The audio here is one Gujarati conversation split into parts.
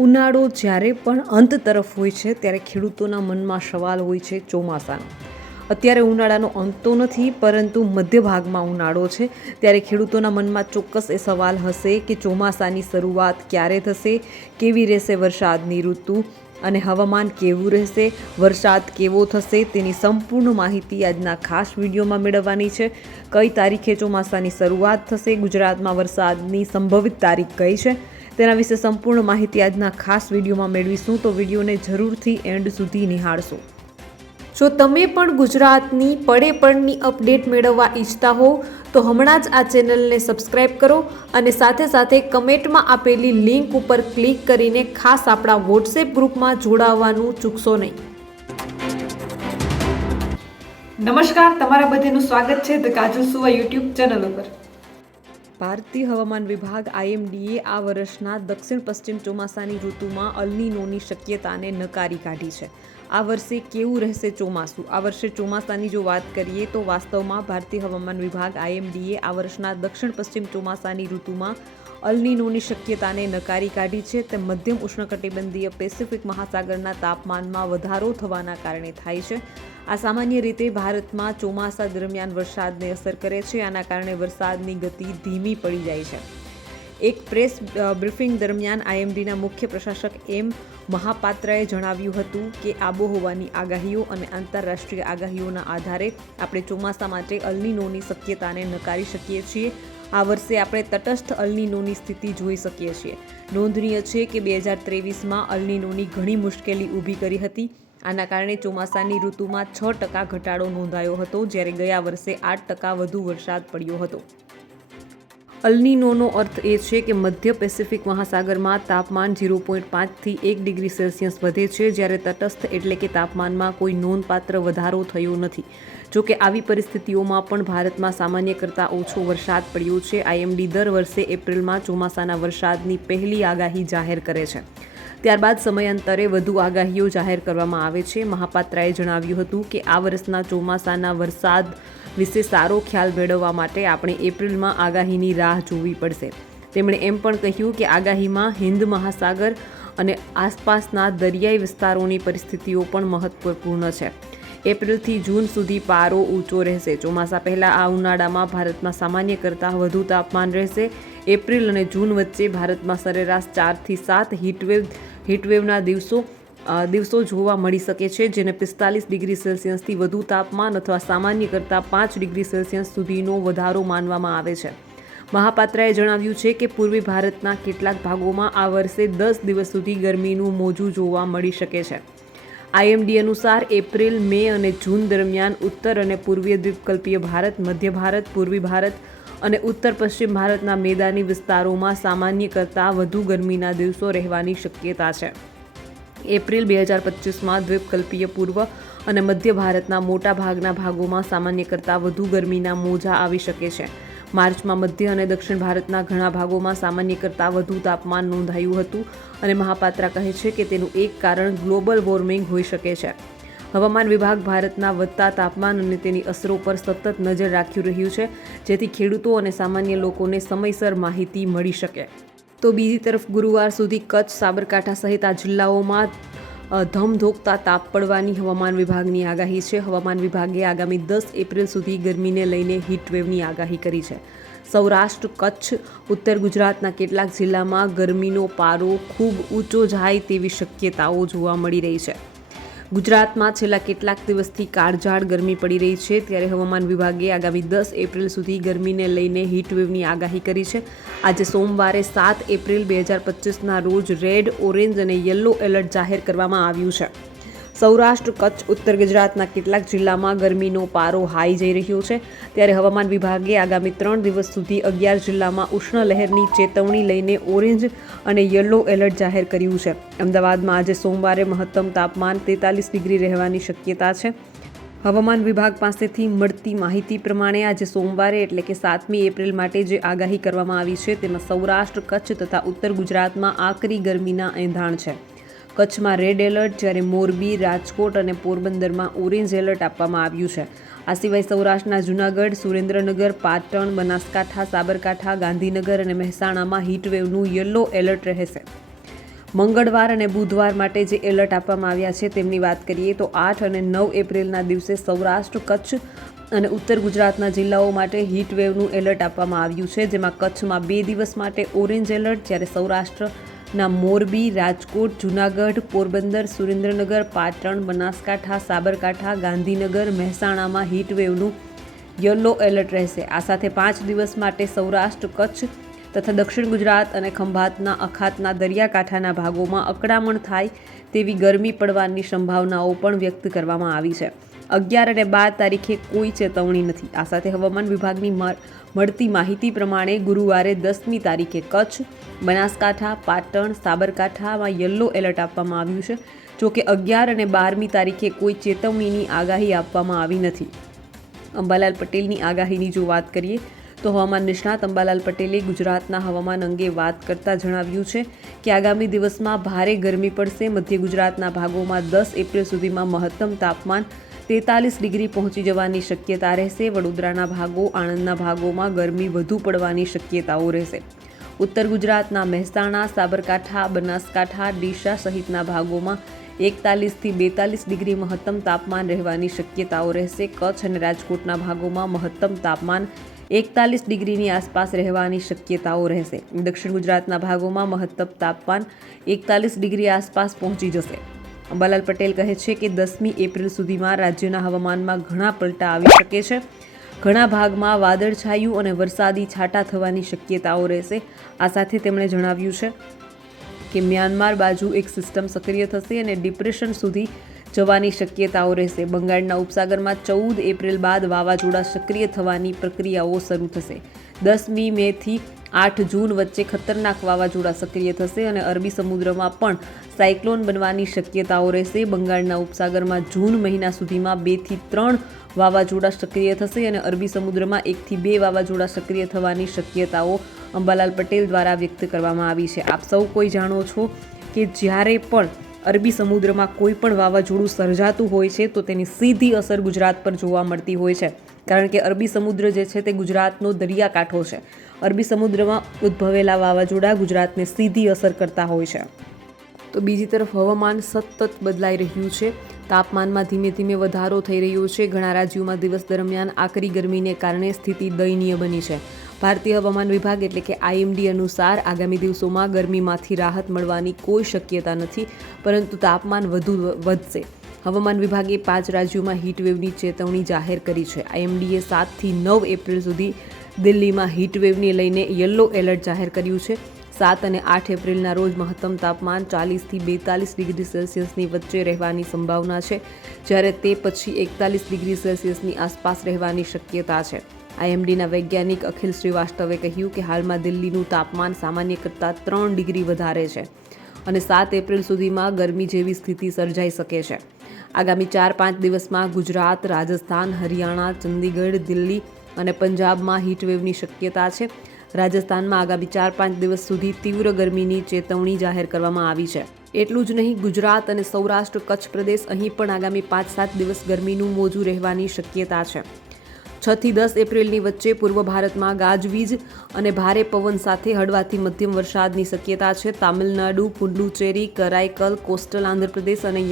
ઉનાળો જ્યારે પણ અંત તરફ હોય છે ત્યારે ખેડૂતોના મનમાં સવાલ હોય છે ચોમાસાનો. અત્યારે ઉનાળાનો અંત તો નથી, પરંતુ મધ્ય ભાગમાં ઉનાળો છે. ત્યારે ખેડૂતોના મનમાં ચોક્કસ એ સવાલ હશે કે ચોમાસાની શરૂઆત ક્યારે થશે, કેવી રહેશે વરસાદની ઋતુ અને હવામાન કેવું રહેશે, વરસાદ કેવો થશે, તેની સંપૂર્ણ માહિતી આજના ખાસ વિડીયોમાં મેળવવાની છે. કઈ તારીખે ચોમાસાની શરૂઆત થશે, ગુજરાતમાં વરસાદની સંભવિત તારીખ કઈ છે, તેના વિશે સંપૂર્ણ માહિતી આજના ખાસ વિડીયોમાં મેળવીશું. તો વિડીયોને જરૂરથી એન્ડ સુધી નિહાળશો. જો તમે પણ ગુજરાતની પડે પડની અપડેટ મેળવવા ઈચ્છતા હો તો હમણાં જ આ ચેનલને સબસ્ક્રાઈબ કરો અને સાથે સાથે કમેન્ટમાં આપેલી લિંક ઉપર ક્લિક કરીને ખાસ આપણા વોટ્સએપ ગ્રુપમાં જોડાવવાનું ચૂકશો નહીં. નમસ્કાર, તમારા બધાનું સ્વાગત છે ધ કાજલ સુવા યુટ્યુબ ચેનલ ઉપર. ભારતીય હવામાન વિભાગ IMDએ આ વર્ષના દક્ષિણ પશ્ચિમ ચોમાસાની ઋતુમાં અલ નીનોની શક્યતાને નકારી કાઢી છે. આ વર્ષે કેવું રહેશે ચોમાસું? આ વર્ષે ચોમાસાની જો વાત કરીએ તો વાસ્તવમાં ભારતીય હવામાન વિભાગ IMDએ આ વર્ષના દક્ષિણ પશ્ચિમ ચોમાસાની ઋતુમાં અલ નીનોની શક્યતાને નકારી કાઢી છે. તે મધ્યમ ઉષ્ણકટિબંધીય પેસિફિક મહાસાગરના તાપમાનમાં વધારો થવાના કારણે થાય છે. આ સામાન્ય રીતે ભારતમાં ચોમાસા દરમિયાન વરસાદને અસર કરે છે. આના કારણે વરસાદની ગતિ ધીમી પડી જાય છે. એક પ્રેસ બ્રીફિંગ દરમિયાન IMDના મુખ્ય પ્રશાસક M. મહાપાત્રએ જણાવ્યું હતું કે આબોહવાની આગાહીઓ અને આંતરરાષ્ટ્રીય આગાહીઓના આધારે આપણે ચોમાસા માટે અલ નીનોની શક્યતાને નકારી શકીએ છીએ. આ વર્ષે આપણે તટસ્થ અલ નીનોની સ્થિતિ જોઈ શકીએ છીએ. નોંધનીય છે કે 2023માં અલ નીનોની ઘણી મુશ્કેલી ઊભી કરી હતી. આના કારણે ચોમાસાની ઋતુમાં 6% ઘટાડો નોંધાયો હતો, જ્યારે ગયા વર્ષે 8% વધુ વરસાદ પડ્યો હતો. અલ નીનોનો અર્થ એ છે કે મધ્ય પેસિફિક મહાસાગરમાં તાપમાન 0.5થી 1 ડિગ્રી સેલ્સિયસ વધે છે, જ્યારે તટસ્થ એટલે કે તાપમાનમાં કોઈ નોંધપાત્ર વધારો થયો નથી. જોકે આવી પરિસ્થિતિઓમાં પણ ભારતમાં સામાન્ય કરતાં ઓછો વરસાદ પડ્યો છે. IMD દર વર્ષે એપ્રિલમાં ચોમાસાના વરસાદની પહેલી આગાહી જાહેર કરે છે. ત્યારબાદ સમયાંતરે વધુ આગાહીઓ જાહેર કરવામાં આવે છે. મહાપાત્રાએ જણાવ્યું હતું કે આ વર્ષના ચોમાસાના વરસાદ વિશે સારો ખ્યાલ મેળવવા માટે આપણે એપ્રિલમાં આગાહીની રાહ જોવી પડશે. તેમણે એમ પણ કહ્યું કે આગાહીમાં હિન્દ મહાસાગર અને આસપાસના દરિયાઈ વિસ્તારોની પરિસ્થિતિઓ પણ મહત્વપૂર્ણ છે. એપ્રિલથી જૂન સુધી પારો ઊંચો રહેશે. ચોમાસા પહેલાં આ ઉનાળામાં ભારતમાં સામાન્ય કરતાં વધુ તાપમાન રહેશે. એપ્રિલ અને જૂન વચ્ચે ભારતમાં સરેરાશ 4થી 7 હીટવેવના દિવસો જોવા મળી શકે છે, જેને 45 ડિગ્રી સેલ્સિયસથી વધુ તાપમાન અથવા સામાન્ય કરતાં 5 ડિગ્રી સેલ્સિયસ સુધીનો વધારો માનવામાં આવે છે. મહાપાત્રાએ જણાવ્યું છે કે પૂર્વી ભારતના કેટલાક ભાગોમાં આ વર્ષે 10 દિવસ સુધી ગરમીનું મોજું જોવા મળી શકે છે. IMD અનુસાર એપ્રિલ, મે અને જૂન દરમિયાન ઉત્તર અને પૂર્વીય દ્વીપકલ્પીય ભારત, મધ્ય ભારત, પૂર્વી ભારત અને ઉત્તર પશ્ચિમ ભારતના મેદાની વિસ્તારોમાં સામાન્ય કરતાં વધુ ગરમીના દિવસો રહેવાની શક્યતા છે. એપ્રિલ 2025માં દ્વીપકલ્પીય પૂર્વ અને મધ્ય ભારતના મોટા ભાગના ભાગોમાં સામાન્ય કરતાં વધુ ગરમીના મોજા આવી શકે છે. માર્ચમાં મધ્ય અને દક્ષિણ ભારતના ઘણા ભાગોમાં સામાન્ય કરતાં વધુ તાપમાન નોંધાયું હતું અને મહાપાત્રા કહે છે કે તેનું એક કારણ ગ્લોબલ વોર્મિંગ હોઈ શકે છે. હવામાન વિભાગ ભારતના વધતા તાપમાન અને તેની અસરો પર સતત નજર રાખી રહ્યું છે, જેથી ખેડૂતો અને સામાન્ય લોકોને સમયસર માહિતી મળી શકે. તો બીજી તરફ ગુરુવાર સુધી કચ્છ, સાબરકાંઠા સહિત આ જિલ્લાઓમાં ધમધોકતા તાપ પડવાની હવામાન વિભાગની આગાહી છે. હવામાન વિભાગે આગામી 10 એપ્રિલ સુધી ગરમીને લઈને હીટવેવની આગાહી કરી છે. સૌરાષ્ટ્ર, કચ્છ, ઉત્તર ગુજરાતના કેટલાક જિલ્લામાં ગરમીનો પારો ખૂબ ઊંચો જાય તેવી શક્યતાઓ જોવા મળી રહી છે. ગુજરાતમાં છેલ્લા કેટલાક દિવસથી કાળઝાળ ગરમી પડી રહી છે. ત્યારે હવામાન વિભાગે આગામી 10 એપ્રિલ સુધી ગરમીને લઈને હીટવેવની આગાહી કરી છે. આજે સોમવારે 7 એપ્રિલ 2025ના રોજ રેડ, ઓરેન્જ અને યલો એલર્ટ જાહેર કરવામાં આવ્યું છે. સૌરાષ્ટ્ર, કચ્છ, ઉત્તર ગુજરાતના કેટલાક જિલ્લામાં ગરમીનો પારો હાઈ જઈ રહ્યો છે. ત્યારે હવામાન વિભાગે આગામી 3 દિવસ સુધી 11 જિલ્લામાં ઉષ્ણ લહેરની ચેતવણી લઈને ઓરેન્જ અને યલો એલર્ટ જાહેર કર્યું છે. અમદાવાદમાં આજે સોમવારે મહત્તમ તાપમાન 43 ડિગ્રી રહેવાની શક્યતા છે. હવામાન વિભાગ પાસેથી મળતી માહિતી પ્રમાણે આજે સોમવારે એટલે કે 7મી એપ્રિલ માટે જે આગાહી કરવામાં આવી છે તેમાં સૌરાષ્ટ્ર, કચ્છ તથા ઉત્તર ગુજરાતમાં આકરી ગરમીના એંધાણ છે. કચ્છમાં રેડ એલર્ટ, જ્યારે મોરબી, રાજકોટ અને પોરબંદરમાં ઓરેન્જ એલર્ટ આપવામાં આવ્યું છે. આ સિવાય સૌરાષ્ટ્રના જૂનાગઢ, સુરેન્દ્રનગર, પાટણ, બનાસકાંઠા, સાબરકાંઠા, ગાંધીનગર અને મહેસાણામાં હીટવેવનું યલો એલર્ટ રહેશે. મંગળવાર અને બુધવાર માટે જે એલર્ટ આપવામાં આવ્યા છે તેમની વાત કરીએ તો 8 અને 9 એપ્રિલના દિવસે સૌરાષ્ટ્ર, કચ્છ અને ઉત્તર ગુજરાતના જિલ્લાઓ માટે હીટવેવનું એલર્ટ આપવામાં આવ્યું છે, જેમાં કચ્છમાં 2 દિવસ માટે ઓરેન્જ એલર્ટ, જ્યારે સૌરાષ્ટ્રના મોરબી, રાજકોટ, જૂનાગઢ, પોરબંદર, સુરેન્દ્રનગર, પાટણ, બનાસકાંઠા, સાબરકાંઠા, ગાંધીનગર, મહેસાણામાં હીટવેવનું યલો એલર્ટ રહેશે. આ સાથે 5 દિવસ માટે સૌરાષ્ટ્ર, કચ્છ તથા દક્ષિણ ગુજરાત અને ખંભાતના અખાતના દરિયાકાંઠાના ભાગોમાં અકળામણ થાય તેવી ગરમી પડવાની સંભાવનાઓ પણ વ્યક્ત કરવામાં આવી છે. 11 અને 12 તારીખે કોઈ ચેતવણી નથી. આ સાથે હવામાન વિભાગની મળતી માહિતી પ્રમાણે ગુરુવારે 10મી તારીખે કચ્છ, બનાસકાંઠા, પાટણ, સાબરકાંઠામાં યલો એલર્ટ આપવામાં આવ્યું છે. જોકે 11 અને 12મી તારીખે કોઈ ચેતવણીની આગાહી આપવામાં આવી નથી. અંબાલાલ પટેલની આગાહીની જો વાત કરીએ તો હવામાન નિષ્ણાત અંબાલાલ પટેલે ગુજરાતના હવામાન અંગે વાત કરતા જણાવ્યું છે કે આગામી દિવસમાં ભારે ગરમી પડશે. મધ્ય ગુજરાતના ભાગોમાં 10 એપ્રિલ સુધીમાં મહત્તમ તાપમાન 43 ડિગ્રી પહોંચી જવાની શક્યતા રહેશે. વડોદરાના ભાગો, આણંદના ભાગોમાં ગરમી વધુ પડવાની શક્યતાઓ રહેશે. ઉત્તર ગુજરાતના મહેસાણા, સાબરકાંઠા, બનાસકાંઠા, ડીસા સહિતના ભાગોમાં 41થી 42 ડિગ્રી મહત્તમ તાપમાન રહેવાની શક્યતાઓ રહેશે. કચ્છ અને રાજકોટના ભાગોમાં મહત્તમ તાપમાન 41 ડિગ્રીની આસપાસ રહેવાની શક્યતાઓ રહેશે. દક્ષિણ ગુજરાતના ભાગોમાં મહત્તમ તાપમાન 41 ડિગ્રી આસપાસ પહોંચી જશે. અંબાલાલ પટેલ કહે છે કે 10મી એપ્રિલ સુધીમાં રાજ્યના હવામાનમાં ઘણા પલટા આવી શકે છે. ઘણા ભાગમાં વાદળછાયું અને વરસાદી છાંટા થવાની શક્યતાઓ રહેશે. આ સાથે તેમણે જણાવ્યું છે કે મ્યાનમાર બાજુ એક સિસ્ટમ સક્રિય થશે અને ડિપ્રેશન સુધી જવાની શક્યતાઓ રહેશે. બંગાળના ઉપસાગરમાં 14 એપ્રિલ બાદ વાવાઝોડા સક્રિય થવાની પ્રક્રિયાઓ શરૂ થશે. 10મી મેથી 8 જૂન વચ્ચે ખતરનાક વાવાઝોડા સક્રિય થશે અને અરબી સમુદ્રમાં પણ સાયક્લોન બનવાની શક્યતાઓ રહેશે. બંગાળના ઉપસાગરમાં જૂન મહિના સુધીમાં 2 થી 3 વાવાઝોડા સક્રિય થશે અને અરબી સમુદ્રમાં 1 થી 2 વાવાઝોડા સક્રિય થવાની શક્યતાઓ અંબાલાલ પટેલ દ્વારા વ્યક્ત કરવામાં આવી છે. આપ સૌ કોઈ જાણો છો કે જ્યારે પણ અરબી સમુદ્રમાં કોઈ પણ વાવાઝોડું સર્જાતું હોય છે તો તેની સીધી અસર ગુજરાત પર જોવા મળતી હોય છે, કારણ કે અરબી સમુદ્ર જે છે તે ગુજરાતનો દરિયાકાંઠો છે. અરબી સમુદ્રમાં ઉદ્ભવેલા વાવાઝોડા ગુજરાતને સીધી અસર કરતા હોય છે. તો બીજી તરફ હવામાન સતત બદલાઈ રહ્યું છે. તાપમાનમાં ધીમે ધીમે વધારો થઈ રહ્યો છે. ઘણા રાજ્યોમાં દિવસ દરમિયાન આકરી ગરમીને કારણે સ્થિતિ દયનીય બની છે. ભારતીય હવામાન વિભાગ એટલે કે IMD અનુસાર આગામી દિવસોમાં ગરમીમાંથી રાહત મળવાની કોઈ શક્યતા નથી, પરંતુ તાપમાન વધશે. હવામાન વિભાગે 5 રાજ્યોમાં હીટવેવની ચેતવણી જાહેર કરી છે. IMDએ 7 થી 9 એપ્રિલ સુધી દિલ્હીમાં હીટવેવને લઈને યલો એલર્ટ જાહેર કર્યું છે. 7 અને 8 એપ્રિલના રોજ મહત્તમ તાપમાન 40થી 42 ડિગ્રી સેલ્સિયસની વચ્ચે રહેવાની સંભાવના છે, જ્યારે તે પછી 41 ડિગ્રી સેલ્સિયસની આસપાસ રહેવાની શક્યતા છે. IMDના વૈજ્ઞાનિક અખિલ શ્રીવાસ્તવે કહ્યું કે હાલમાં દિલ્હીનું તાપમાન સામાન્ય કરતાં 3 ડિગ્રી વધારે છે અને 7 એપ્રિલ સુધીમાં ગરમી જેવી સ્થિતિ સર્જાઈ શકે છે. આગામી 4-5 દિવસમાં ગુજરાત, રાજસ્થાન, હરિયાણા, ચંદીગઢ, દિલ્હી અને પંજાબમાં હીટવેવની શક્યતા છે. રાજસ્થાનમાં આગામી 4-5 દિવસ સુધી તીવ્ર ગરમીની ચેતવણી જાહેર કરવામાં આવી છે. એટલું જ નહીં, ગુજરાત અને સૌરાષ્ટ્ર કચ્છ પ્રદેશ અહીં પણ આગામી 5-7 દિવસ ગરમીનું મોજું રહેવાની શક્યતા છે. 6 થી 10 એપ્રિલની વચ્ચે પૂર્વ ભારતમાં ગાજવીજ અને ભારે પવન સાથે હળવાથી મધ્યમ વરસાદની શક્યતા છે. તામિલનાડુ, પુડુચેરી, કરાઈકલ, કોસ્ટલ આંધ્રપ્રદેશ અને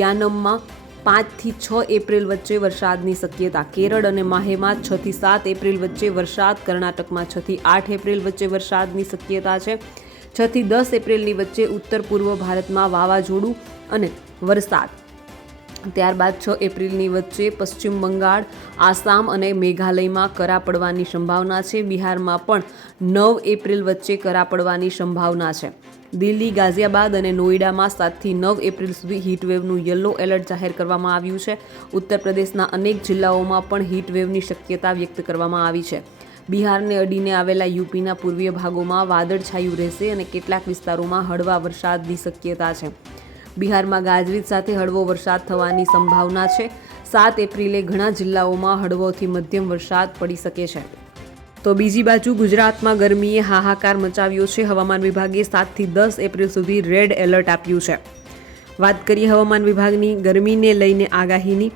યાનમમાં 5 થી 6 એપ્રિલ વચ્ચે વરસાદની શક્યતા. કેરળ અને માહેમાં 6 થી 7 એપ્રિલ વચ્ચે વરસાદ. કર્ણાટકમાં 6 થી 8 એપ્રિલ વચ્ચે વરસાદની શક્યતા છે. 6 થી 10 એપ્રિલની વચ્ચે ઉત્તર પૂર્વ ભારતમાં વાવાઝોડું અને વરસાદ. ત્યારબાદ 6 એપ્રિલની વચ્ચે પશ્ચિમ બંગાળ, આસામ અને મેઘાલયમાં કરા પડવાની સંભાવના છે. બિહારમાં પણ 9 એપ્રિલ વચ્ચે કરા પડવાની સંભાવના છે. દિલ્હી, ગાઝિયાબાદ અને નોઈડામાં 7 થી 9 એપ્રિલ સુધી હીટવેવનું યલો એલર્ટ જાહેર કરવામાં આવ્યું છે. ઉત્તર પ્રદેશના અનેક જિલ્લાઓમાં પણ હીટવેવની શક્યતા વ્યક્ત કરવામાં આવી છે. બિહારને અડીને આવેલા યુપીના પૂર્વીય ભાગોમાં વાદળછાયું રહેશે અને કેટલાક વિસ્તારોમાં હળવા વરસાદની શક્યતા છે. બિહારમાં ગાજવીજ સાથે હળવો વરસાદ થવાની સંભાવના છે. 7 એપ્રિલે ઘણા જિલ્લાઓમાં હળવોથી મધ્યમ વરસાદ પડી શકે છે. તો બીજી બાજુ ગુજરાતમાં ગરમીએ હાહાકાર મચાવ્યો છે. હવામાન વિભાગે 7 થી 10 એપ્રિલ સુધી રેડ એલર્ટ આપ્યું છે. વાત કરીએ હવામાન વિભાગની ગરમીને લઈને આગાહીની,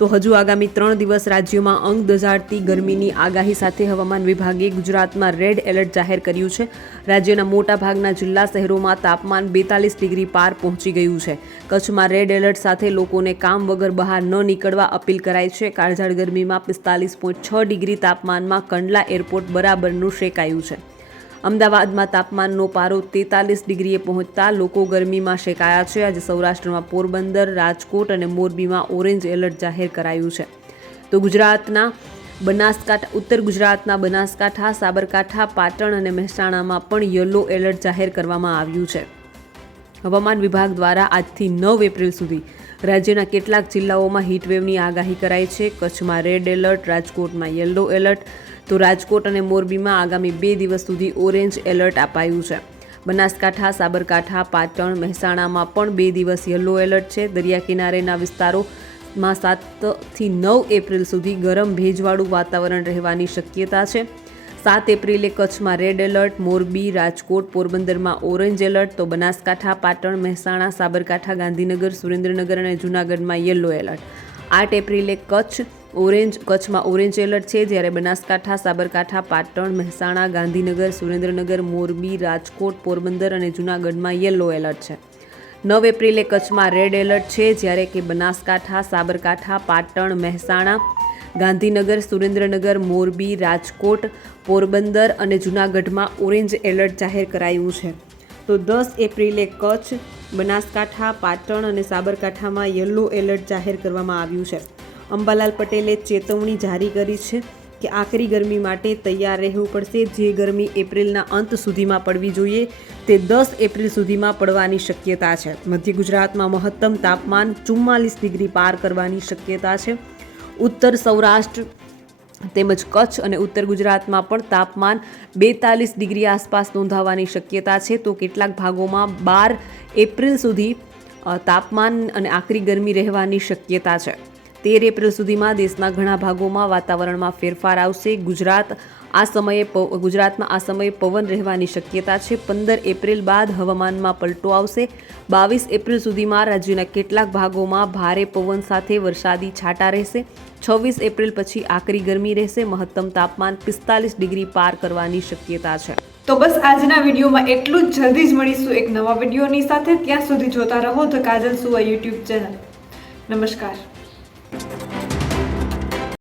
તો હજુ આગામી 3 દિવસ રાજ્યમાં અંગ દઝાડતી ગરમીની આગાહી સાથે હવામાન વિભાગે ગુજરાતમાં રેડ એલર્ટ જાહેર કર્યું છે. રાજ્યના મોટાભાગના જિલ્લા શહેરોમાં તાપમાન 42 ડિગ્રી પાર પહોંચી ગયું છે. કચ્છમાં રેડ એલર્ટ સાથે લોકોને કામ વગર બહાર ન નીકળવા અપીલ કરાઈ છે. કાળઝાળ ગરમીમાં 45.6 ડિગ્રી તાપમાનમાં કંડલા એરપોર્ટ બરાબરનું શેકાયું છે. અમદાવાદમાં તાપમાનનો પારો 43 ડિગ્રીએ પહોંચતા લોકો ગરમીમાં શેકાયા છે. આજે સૌરાષ્ટ્રમાં પોરબંદર, રાજકોટ અને મોરબીમાં ઓરેન્જ એલર્ટ જાહેર કરાયું છે. તો ઉત્તર ગુજરાતના બનાસકાંઠા, સાબરકાંઠા, પાટણ અને મહેસાણામાં પણ યલો એલર્ટ જાહેર કરવામાં આવ્યું છે. હવામાન વિભાગ દ્વારા આજથી 9 એપ્રિલ સુધી રાજ્યના કેટલાક જિલ્લાઓમાં હીટવેવની આગાહી કરાઈ છે. કચ્છમાં રેડ એલર્ટ, રાજકોટમાં યલો એલર્ટ, તો રાજકોટ અને મોરબીમાં આગામી 2 દિવસ સુધી ઓરેન્જ એલર્ટ અપાયું છે. બનાસકાંઠા, સાબરકાંઠા, પાટણ, મહેસાણામાં પણ 2 દિવસ યલો એલર્ટ છે. દરિયા કિનારેના વિસ્તારોમાં 7 થી 9 એપ્રિલ સુધી ગરમ ભેજવાળું વાતાવરણ રહેવાની શક્યતા છે. 7 એપ્રિલે કચ્છમાં રેડ એલર્ટ, મોરબી, રાજકોટ, પોરબંદરમાં ઓરેન્જ એલર્ટ, તો બનાસકાંઠા, પાટણ, મહેસાણા, સાબરકાંઠા, ગાંધીનગર, સુરેન્દ્રનગર અને જૂનાગઢમાં યલો એલર્ટ. 8 એપ્રિલે કચ્છમાં ઓરેન્જ એલર્ટ છે, જ્યારે બનાસકાંઠા, સાબરકાંઠા, પાટણ, મહેસાણા, ગાંધીનગર, સુરેન્દ્રનગર, મોરબી, રાજકોટ, પોરબંદર અને જૂનાગઢમાં યલો એલર્ટ છે. 9 એપ્રિલે કચ્છમાં રેડ એલર્ટ છે, જ્યારે કે બનાસકાંઠા, સાબરકાંઠા, પાટણ, મહેસાણા, ગાંધીનગર, સુરેન્દ્રનગર, મોરબી, રાજકોટ, પોરબંદર અને જૂનાગઢમાં ઓરેન્જ એલર્ટ જાહેર કરાયું છે. તો 10 એપ્રિલે કચ્છ, બનાસકાંઠા, પાટણ અને સાબરકાંઠામાં યલો એલર્ટ જાહેર કરવામાં આવ્યું છે. અંબાલાલ પટેલે ચેતવણી જારી કરી છે કે આકરી ગરમી માટે તૈયાર રહેવું પડશે. જે ગરમી એપ્રિલના અંત સુધીમાં પડવી જોઈએ તે 10 એપ્રિલ સુધીમાં પડવાની શક્યતા છે. મધ્ય ગુજરાતમાં મહત્તમ તાપમાન 44 ડિગ્રી પાર કરવાની શક્યતા છે. ઉત્તર સૌરાષ્ટ્ર તેમજ કચ્છ અને ઉત્તર ગુજરાતમાં પણ તાપમાન 42 ડિગ્રી આસપાસ નોંધાવાની શક્યતા છે. તો કેટલાક ભાગોમાં 12 એપ્રિલ સુધી તાપમાન અને આકરી ગરમી રહેવાની શક્યતા છે. 13 એપ્રિલ સુધીમાં દેશના ઘણા ભાગોમાં વાતાવરણમાં ફેરફાર આવશે. ગુજરાતમાં આ સમયે પવન રહેવાની શક્યતા છે. 15 એપ્રિલ બાદ હવામાનમાં પલટો આવશે. 22 એપ્રિલ સુધીમાં રાજ્યના કેટલાક ભાગોમાં ભારે પવન સાથે વરસાદી છાંટા રહેશે. 26 એપ્રિલ પછી આકરી ગરમી રહેશે. મહત્તમ તાપમાન 45 ડિગ્રી પાર કરવાની શક્યતા છે. તો બસ આજના વિડીયોમાં એટલું જ. જલ્દી જ મળીશું એક નવા વિડીયોની સાથે. ત્યાં સુધી જોતા રહો ધ કાજલ સુવા યુટ્યુબ ચેનલ. નમસ્કાર.